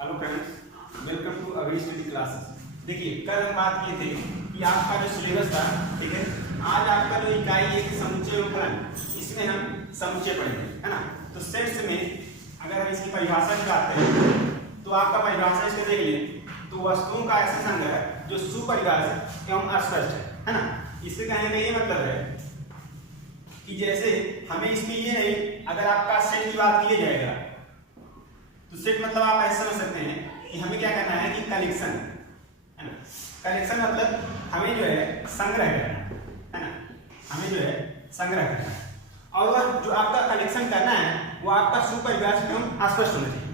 Hello friends, welcome to अभी study classes. देखिए, कल हम बात किए थे कि आपका जो सिलेबस था, ठीक है, आज आपका जो इकाई है कि समुच्चय फलन, इसमें हम समुच्चय पढ़ेंगे, है ना। तो सेट्स में अगर हम इसकी परिभाषा निकालते हैं तो आपका परिभाषा इसको देख लें तो वस्तुओं का ऐसा संग्रह जो सुपरिभाषित एवं अस्पष्ट है ना। इससे कहने का ये मतलब है कि जैसे हमें इसमें ये नहीं, अगर आपका सेट की बात किया जाएगा तो सेट मतलब आप ऐसे समझ सकते हैं कि हमें क्या करना है कि कलेक्शन, है ना। कलेक्शन मतलब हमें जो है संग्रह करना है ना, हमें जो है संग्रह करना है। और जो आपका कलेक्शन करना है वो आपका सुपरिभाषित एवं अस्पष्ट होना चाहिए।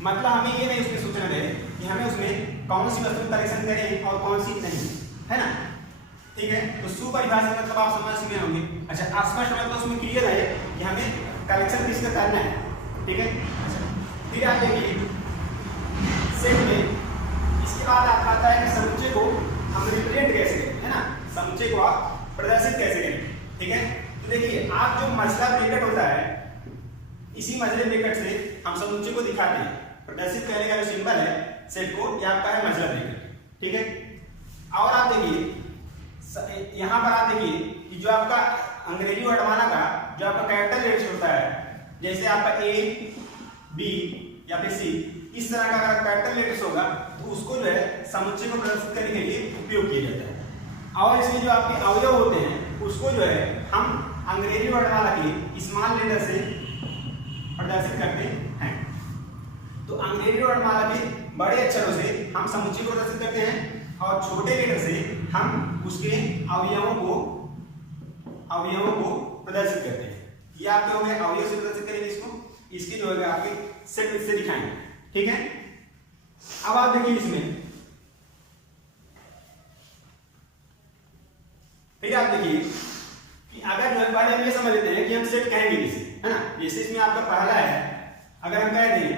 मतलब हमें ये नहीं उसमें सूचना दे कि हमें उसमें कौन सी वस्तु कलेक्शन करें और कौन सी नहीं, है ना। ठीक है, तो सुपरिभाषित मतलब आप समझ चुके होंगे। अच्छा, अस्पष्ट मतलब उसमें क्लियर है कि हमें कलेक्शन किसका करना है, ठीक है। अच्छा, फिर आप देखिए सेट में इसके बाद आप आता है कि समुच्चय को हम रिप्रेजेंट कैसे करें, है ना। समुच्चय को आप प्रदर्शित कैसे करें, ठीक है। तो देखिए, आप जो मझला ब्रैकेट होता है, इसी मझले ब्रैकेट से हम समुच्चय को दिखाते हैं। प्रदर्शित करने का जो सिंबल है सेट को, ये आपका है मझला ब्रैकेट, ठीक है। और आप देखिए यहाँ पर आप देखिए कि जो आपका अंग्रेजी वर्णमाला का जो आपका कैरेक्टर लेटर्स होता है, जैसे आपका ए, बी या फिर सी, इस तरह का अगर कैरेक्टर लेटर्स होगा तो उसको जो है समुच्चय को प्रदर्शित करने के लिए उपयोग किया जाता है। और इसमें जो आपके अवयव होते हैं उसको जो है हम अंग्रेजी वर्णमाला के स्मॉल लेटर से प्रदर्शित करते हैं। तो अंग्रेजी वर्णमाला के बड़े अक्षरों से हम समुच्चय को प्रदर्शित करते हैं और छोटे लेटर से हम उसके अवयवों को प्रदर्शित करते हैं। ये आपके हो गए अवयव से प्रदर्शित करेंगे इसको, इसकी जो है आपके सेट से दिखाएंगे, ठीक है। अब आप देखिए इसमें फिर आप देखिए कि अगर जो है पहले हम ये समझ लेते हैं कि हम सेट कहेंगे किसे, है ना। जैसे इसमें आपका पहला है, अगर हम कह दें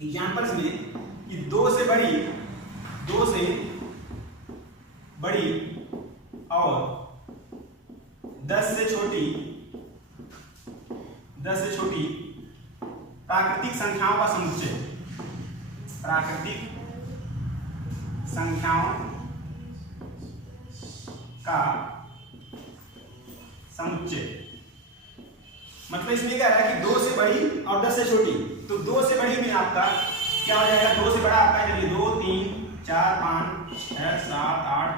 एग्जांपल्स में कि दो से बड़ी और 10 से छोटी प्राकृतिक संख्याओं का समुच्चय, प्राकृतिक संख्याओं का समुच्चय। मतलब इसमें क्या है कि 2 से बड़ी और 10 से छोटी। तो 2 से बड़ी में आपका क्या हो जाएगा, 2 से बड़ा आपका चलिए 2, 3, 4, 5, 6, 7, 8,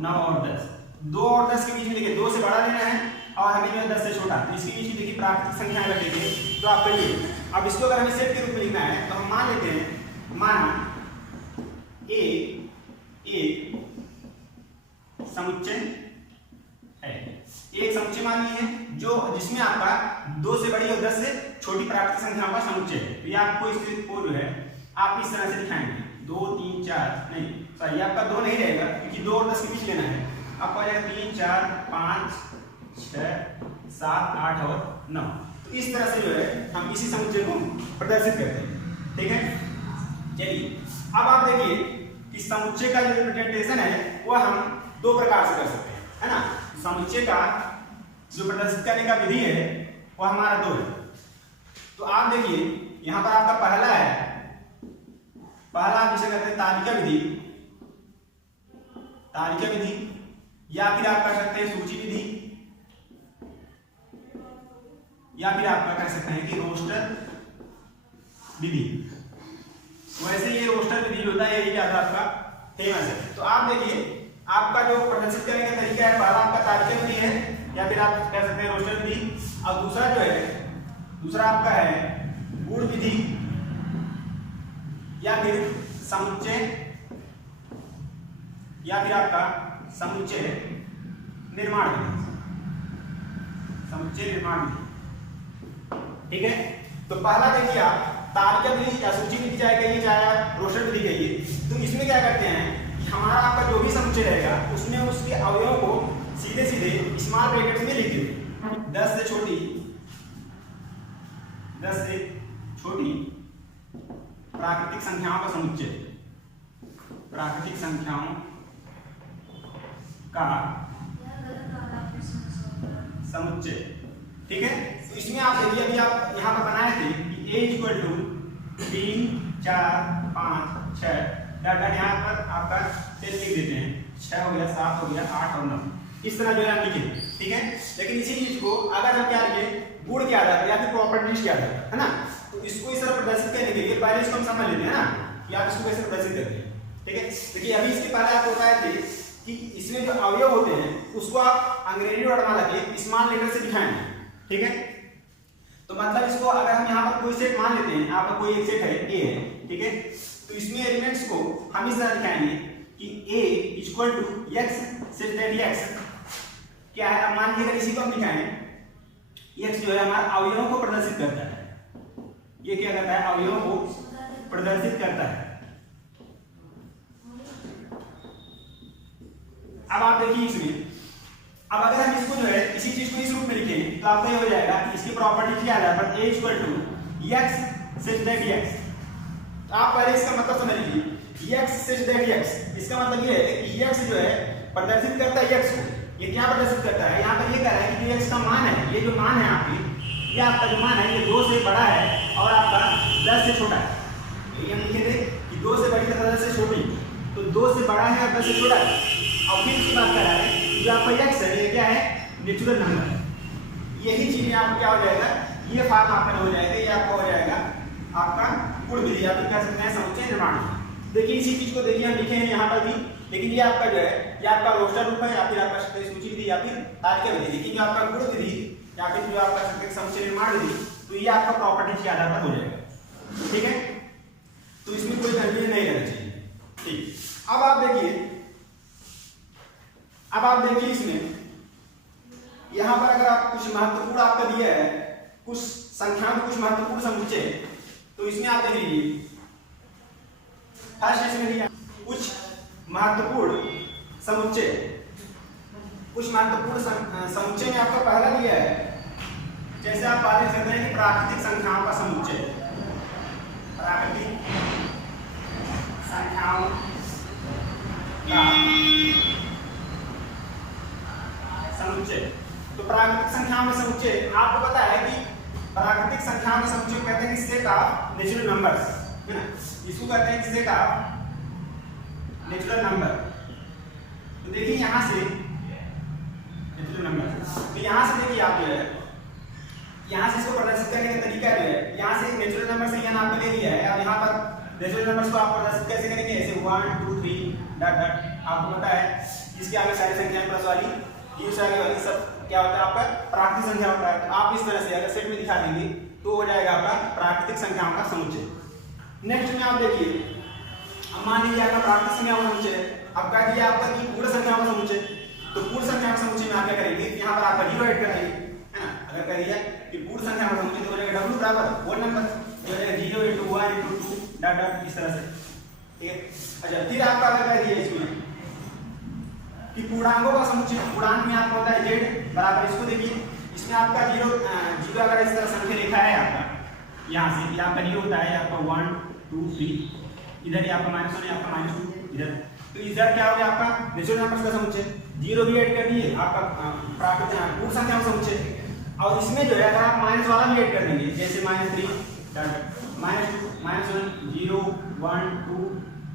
9 और 10। 2 और 10 के बीच में देखिए 2 से बड़ा लेना है और हमें जो है 10 से छोटा। तो इसके बीच में देखिए प्राकृतिक संख्या रखेंगे तो आपका ये। अब इसको अगर हमें सेट के रूप में लिखना है तो हम मान लेते हैं, माना एक समुच्चय है, एक समुच्चय मान लीजिए जो जिसमें आपका 2 से बड़ी और 10 से छोटी प्राकृतिक संख्याओं का समुच्चय है। तो ये आपको इसको जो है आप इस तरह से दिखाएंगे 2, 3, 4 नहीं सॉरी, आपका 2 नहीं रहेगा क्योंकि 2 और 10 के बीच लेना है। आपका जाएगा 3, 4, 5, 6, 7, 8 और 9। तो इस तरह से जो है हम इसी समुच्चय को प्रदर्शित करते हैं, ठीक है। चलिए अब आप देखिए कि समुच्चय का जो रिप्रेजेंटेशन है वो हम 2 प्रकार से कर सकते हैं, है ना। समुच्चय का जो प्रदर्शित करने का विधि है वो हमारा 2 है। तो आप देखिए यहाँ पर आपका पहला है, पहला आप जिसे कहते हैं तालिका विधि या फिर आप कर सकते हैं सूची विधि या फिर आप कह सकते हैं कि रोस्टर विधि। वैसे ये रोस्टर विधि होता है, यही ज्यादा आपका फेमस है। तो आप देखिए आपका जो प्रदर्शित करने का तरीका है, पहला आपका तालिका विधि है या फिर आप कह सकते हैं रोस्टर विधि। और दूसरा आपका है गुण विधि या फिर समुच्चय या फिर आपका समुच्चय निर्माण विधि, ठीक है। तो पहला देखिए आप तालिका विधि या सूची विधि चाहे कहिए चाहे आप रोस्टर विधि कहिए, तो इसमें क्या करते हैं कि हमारा आपका जो भी समुच्चय रहेगा उसमें उसके अवयवों को सीधे स्मॉल ब्रैकेट में लिख देंगे। 10 से छोटी प्राकृतिक संख्याओं का समुच्चय, ठीक है। तो इसमें आप देखिए अभी आप यहाँ पर बनाए थे कि a = 3 4 5 6 डाटा यहाँ पर आपका 10 लिख देते हैं, 6 हो गया, 7 हो गया, 8 और 9, इस तरह जो है हम लिखे, ठीक है। लेकिन इसी चीज को अगर हम क्या लिखे गुण के आधार पर या फिर प्रॉपर्टीज के आधार पर, है ना, तो इसको इस तरह प्रदर्शित करने के लिए पहले इसको हम समझ लेते हैं ना कि आप इसको कैसे प्रदर्शित करते हैं, ठीक है। देखिए अभी इसके पहले आपको बताया थे कि इसमें जो अवयव होते हैं उसको आप अंग्रेजी वर्णमाला के स्मॉल लेटर से दिखाएंगे, ठीक है। तो मतलब इसको अगर हम यहाँ पर कोई सेट मान लेते हैं, आपका कोई एक सेट है ए है, ठीक है, तो इसमें एलिमेंट्स को हम इस तरह दिखाएंगे कि a equal to x such that x क्या है। अब मान लीजिए इसी को हम दिखाएं, x जो है हमारा अवयवों को प्रदर्शित करता है, ये क्या करता है, अवयवों को प्रदर्शित करता है। अब आप देखिए इसमें, अब अगर हम इसको जो है इसी चीज को इस रूप में लिखें तो आपका ये हो जाएगा कि इसकी प्रॉपर्टी के आधार पर a equal to x such that x। तो आप पहले इसका मतलब समझ लीजिए, x सच दैट x, इसका मतलब ये है कि x जो है प्रदर्शित करता है x को, ये क्या प्रदर्शित करता है, यहाँ पर ये कह रहा है कि जो x का मान है, ये जो मान है आपकी, ये आपका जो मान है ये 2 से बड़ा है और आपका 10 से छोटा है। तो ये हम लिखे थे कि 2 से बड़ी तथा 10 से छोटी, तो 2 से बड़ा है और 10 से छोटा है। और फिर इसकी बात कर रहा है जो आपका x है, ये क्या है, नेचुरल नंबर। यही चीज आपको क्या हो जाएगा, ये फॉर्म आपका हो जाएगा, ये आपका हो जाएगा आपका गुण विधि, आप कह सकते हैं समुच्चय निर्माण। देखिए इसी चीज को देखिए हम लिखे हैं यहाँ पर भी, लेकिन ये आपका जो है ये आपका रोस्टर रूप है या फिर आपका सूची विधि या फिर तार्किक विधि, लेकिन जो आपका गुण विधि या फिर जो आपका समुच्चय निर्माण विधि, तो ये आपका प्रॉपर्टी के आधार पर हो जाएगा, ठीक है। तो इसमें कोई कंफ्यूजन नहीं रहना चाहिए, ठीक। अब आप देखिए इसमें यहाँ पर अगर आप कुछ महत्वपूर्ण आपका दिया है, कुछ संख्याओं में कुछ महत्वपूर्ण समुच्चय, तो इसमें आप देख लीजिए फर्स्ट इसमें दिया कुछ महत्वपूर्ण समुच्चय, कुछ महत्वपूर्ण समुच्चय में आपका पहला दिया है, जैसे आप बात कर सकते हैं कि प्राकृतिक संख्याओं का समुच्चय, प्राकृतिक संख्याओं का समुच्चय। तो प्राकृतिक संख्याओं में समुच्चय आपको पता है कि प्राकृतिक संख्याओं में समुच्चय कहते हैं कि सेट ऑफ नेचुरल नंबर्स, है ना, इसको कहते हैं कि सेट ऑफ नेचुरल नंबर। तो देखिए यहाँ से नेचुरल नंबर, तो यहाँ से देखिए आप जो है यहाँ से इसको प्रदर्शित करने का तरीका जो है, यहाँ से नेचुरल नंबर से यहाँ आपने ले लिया है। अब यहाँ पर नेचुरल नंबर्स को आप प्रदर्शित कैसे करेंगे, ऐसे 1 2 3 डॉट डॉट, आपको पता है इसके आगे सारी संख्याएं प्लस वाली, ये सारी वाली सब क्या होता है आपका प्राकृतिक संख्या होता है। तो आप इस तरह से अगर सेट में दिखा देंगे तो हो जाएगा आपका प्राकृतिक संख्याओं का समुच्चय। नेक्स्ट में आप देखिए, अब मान लीजिए आपका प्राकृतिक संख्याओं का समुच्चय है, अब कह दिया आपका कि पूर्ण संख्याओं का समुच्चय, तो पूर्ण संख्याओं का समुच्चय में आप क्या करेंगे, यहाँ पर आपका 0 ऐड कर देंगे, है ना। अगर कह दिया कि पूर्ण संख्याओं का समुच्चय तो हो जाएगा w बराबर होल नंबर, जो है 0 * 1 * 2 डॉट डॉट इस तरह से, ठीक है। अच्छा फिर आपका अगर कह दिया इसमें कि पूर्णांकों का समुच्चय, पूर्णांक में आपको होता है z बराबर, इसको देखिए इसमें आपका 0 अगर इस तरह संख्या लिखा है आपका, यहाँ से ये आपका 0 होता है, आपका 1 2 3, इधर ये आपका -1 है, आपका -2 इधर, तो इधर क्या हो गया आपका नेचुरल नंबर्स का समुच्चय, 0 भी ऐड कर दिए आपका प्राकृतिक पूर्ण संख्याओं का समुच्चय। और इसमें जो है अगर आप माइनस वाला भी ऐड कर देंगे, जैसे -3 -2 -1 0 1 2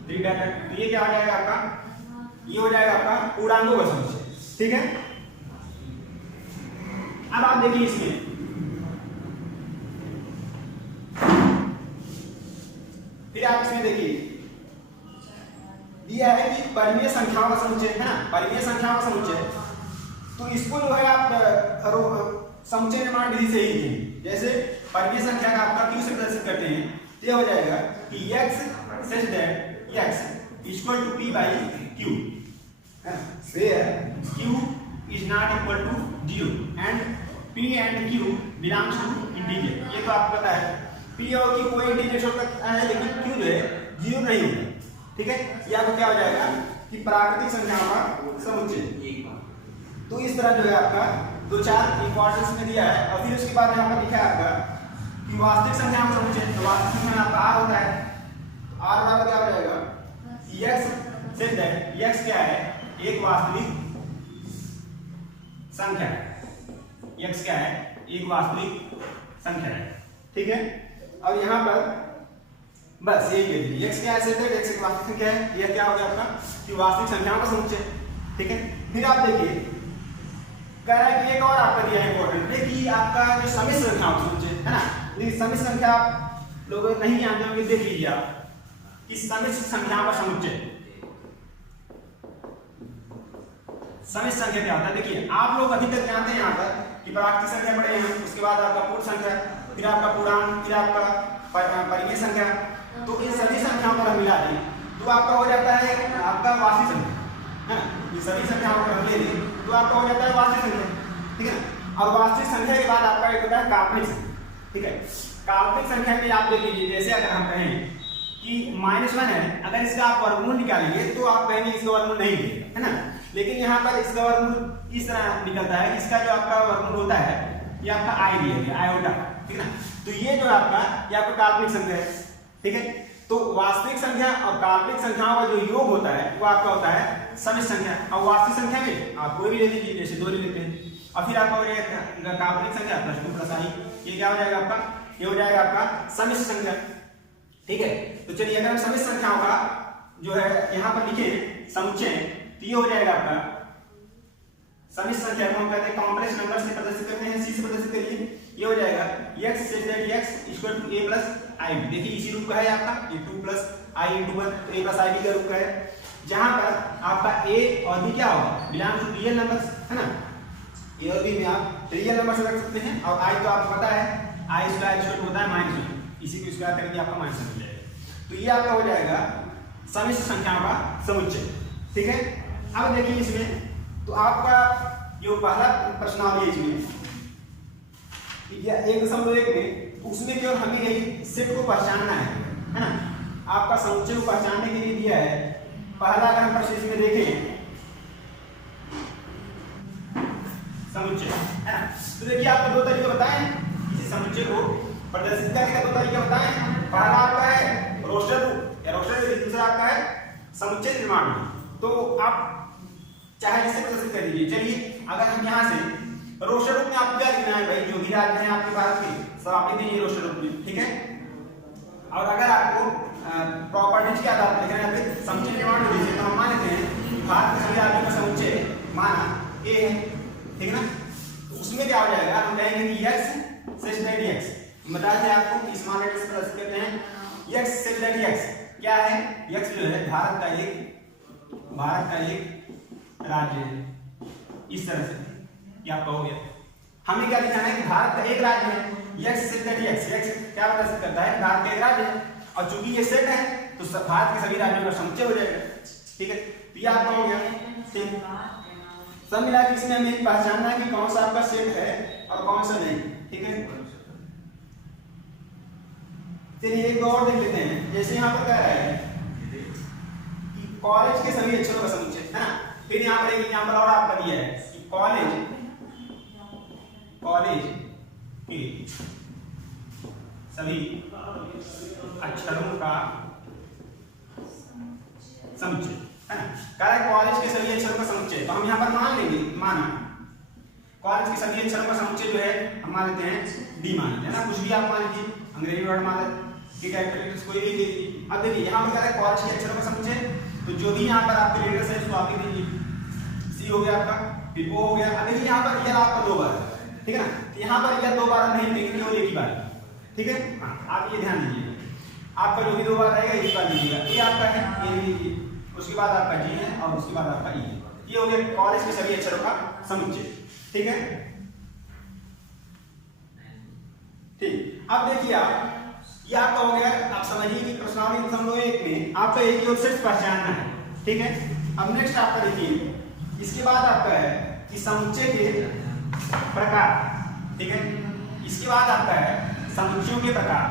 3 डॉट, तो ये क्या हो जाएगा आपका, ये हो जाएगा आपका पूर्णांकों का समुच्चय, ठीक है। अब आप देखिए इसमें फिर आप इसमें देखिए दिया है कि परिमेय संख्याओं का समुच्चय, है ना, परिमेय संख्याओं का समुच्चय, तो इसको जो है आप समुच्चय निर्माण विधि से ही लिखेंगे। जैसे परिमेय संख्या का आपका q से प्रदर्शित करते हैं, तो यह हो जाएगा कि x such that x equal to p by q, where q is not equal to 0 and p and q belongs to integer। ये तो आपको पता है p और q कोई इंटीजर हो सकता है, लेकिन q जो है 0 नहीं होगा, ठीक है। ये आपको क्या हो जाएगा कि प्राकृतिक संख्याओं का समुच्चय। तो इस तरह जो है आपका 2-4 इंपॉर्टेंस में दिया है। और फिर उसके बाद यहाँ पर लिखा है आपका कि वास्तविक संख्याओं का समुच्चय, तो वास्तविक संख्या आपका r होता है, r बराबर क्या हो जाएगा x से दैट x क्या है, एक वास्तविक संख्या, x क्या है, एक वास्तविक संख्या है, ठीक है। और यहाँ पर बस यही कह दीजिए। x क्या है सेट है, x एक वास्तविक संख्या है, यह क्या हो गया आपका कि वास्तविक संख्याओं का समुच्चय। ठीक है, फिर आप देखिए कह रहा है कि एक और आपका दिया है इंपॉर्टेंट है कि आपका जो समिश्र संख्याओं का समुच्चय है ना, लेकिन समिश्र संख्या आप लोग नहीं जानते होंगे, देख लीजिए आप कि समिश्र संख्याओं का समुच्चय, समिश्र संख्या क्या होता है। देखिए आप लोग अभी तक जानते हैं यहाँ पर कि प्राकृतिक संख्या पढ़े हैं, उसके बाद आपका पूर्ण संख्या, फिर आपका पूर्णांक, फिर आपका परिमेय संख्या। तो इन सभी संख्याओं पर हम मिला दें तो आपका हो जाता है आपका वास्तविक संख्या है ना। ये सभी संख्याओं पर हम ले लें तो आपका हो जाता है वास्तविक संख्या। ठीक है ना, और वास्तविक संख्या के बाद आपका एक होता है काल्पनिक संख्या। ठीक है, काल्पनिक संख्या में आप देख लीजिए, जैसे अगर हम कहें कि -1 है, अगर इसका आप वर्गमूल निकालेंगे तो आप कहेंगे इसका वर्गमूल नहीं मिलेगा, है ना। लेकिन यहाँ पर इसका वर्गमूल इस तरह निकलता है कि इसका जो आपका वर्गमूल होता है ये आपका आई दिया गया, आयोटा। ठीक है ना, तो ये जो आपका ये आपका काल्पनिक संख्या है। ठीक है, तो वास्तविक संख्या और काल्पनिक संख्याओं का जो योग होता है वो आपका होता है समिश्र संख्या। और वास्तविक संख्या में आप कोई भी ले लीजिए, जैसे 2 ले लेते हैं, और फिर आपका हो जाएगा काल्पनिक संख्या +2 + i, ये क्या हो जाएगा आपका, ये हो जाएगा आपका समिश्र संख्या। ठीक है, तो चलिए अगर हम समिश्र संख्याओं का जो है यहाँ पर लिखे समुच्चय, तो ये हो जाएगा आपका समिश्र संख्या को हम कहते हैं कॉम्प्लेक्स नंबर से प्रदर्शित करते हैं, c से प्रदर्शित करिए, ये हो जाएगा x such that x = a + ib। देखिए इसी रूप का है आपका, ये 2 + i × 1 a + ib का रूप का है, जहां पर आपका a और b क्या होगा, बिलोंग्स टू रियल नंबर्स, है ना। a और b में आप रियल नंबर से रख सकते हैं, और i तो आपको पता है i स्क्वायर होता है -1, इसी को स्क्वायर करके आपका -1 मिल जाएगा। तो ये आपका हो जाएगा समिश्र संख्याओं का समुच्चय। ठीक है, अब देखिए इसमें तो आपका जो पहला प्रश्नावली इसमें 1.1 में, उसमें केवल हमें यही सेट को पहचानना है ना। आपका समुच्चय को पहचानने के लिए दिया है। पहला अगर हम प्रश्न इसमें देखें समुच्चय, है ना, तो देखिए आपको 2 तरीके बताए किसी समुच्चय को प्रदर्शित करने का 2 तरीके बताए। पहला आपका है रोस्टर रूप या रोस्टर रूप, दूसरा आपका है समुच्चय निर्माण। तो आप चाहे जिससे प्रदर्शित कर दीजिए। चलिए अगर हम यहाँ से रोस्टर रूप में आपको क्या लिखना है भाई, जो भी राज्य है आपके भारत के सब आप लिख दीजिए रोस्टर रूप में। ठीक है, और अगर आपको प्रॉपर्टीज के आधार पर लिखना है फिर समुच्चय निर्माण में दीजिए, तो हम मान लेते हैं कि भारत के सभी राज्यों का समुच्चय माना a है। ठीक है ना, तो उसमें क्या हो जाएगा, हम कहेंगे कि x such that x, बताया था आपको कि स्मॉल लेटर से प्रदर्शित करते हैं। x such that x क्या है, x जो है भारत का एक राज्य है। इस तरह से ये आपका हो गया। हमें क्या लिखना है कि भारत का एक राज्य है, x such that x क्या प्रदर्शित करता है, भारत का एक राज्य है, और चूंकि ये सेट है तो भारत के सभी राज्यों का समुच्चय हो जाएगा। ठीक है, तो ये आपका हो गया। सब मिला के इसमें हमें पहचानना है कि कौन सा आपका सेट है और कौन सा नहीं। ठीक है, चलिए एक और देख लेते हैं। जैसे यहाँ पर कह रहा है कि कॉलेज के सभी अक्षरों का समुच्चय, है ना। फिर यहाँ पर एक एग्जांपल और आपका दिया है कि कॉलेज के सभी अक्षरों का समुच्चय, है ना। कह रहा है कॉलेज के सभी अक्षरों का समुच्चय, तो हम यहाँ पर मान लेंगे, माना कॉलेज के सभी अक्षरों का समुच्चय जो है हम मान लेते हैं डी मान लेते हैं ना, कुछ भी आप मान लीजिए, अंग्रेजी वर्ड मान लेते कि कैरेक्टर्स कोई भी दे दीजिए। अब देखिए यहाँ पर कह रहा है कॉलेज के अक्षरों का समुच्चय, तो जो भी यहाँ पर आपके लेटर्स है उसको आप लिख दीजिए। सी हो गया आपका, फिर वो हो गया। अब देखिए यहाँ पर यल आपका 2 बार, ठीक है ना, तो यहाँ पर यल 2 बार नहीं लिखेंगे, केवल एक ही बार। ठीक है, आप ये ध्यान दीजिए, आपका जो भी 2 बार रहेगा एक ही बार लीजिएगा। ये आपका है, ये लीजिए, उसके बाद आपका जी है और उसके बाद आपका ई है। ये हो गया कॉलेज के सभी अक्षरों का समुच्चय। ठीक है, ठीक। अब देखिए आप, ये आपका हो गया। आप समझिए कि प्रश्नावली 1.1 में आपका एक ही सेट पहचानना है। ठीक है, अब नेक्स्ट आपका देखिए, इसके बाद आपका है कि समुच्चय के प्रकार। ठीक है, इसके बाद आपका है समुच्चयों के प्रकार।